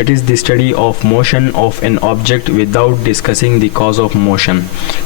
It is the study of motion of an object without discussing the cause of motion.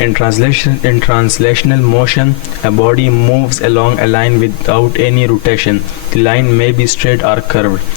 In translational motion, a body moves along a line without any rotation. The line may be straight or curved.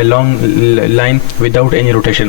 along line without any rotation.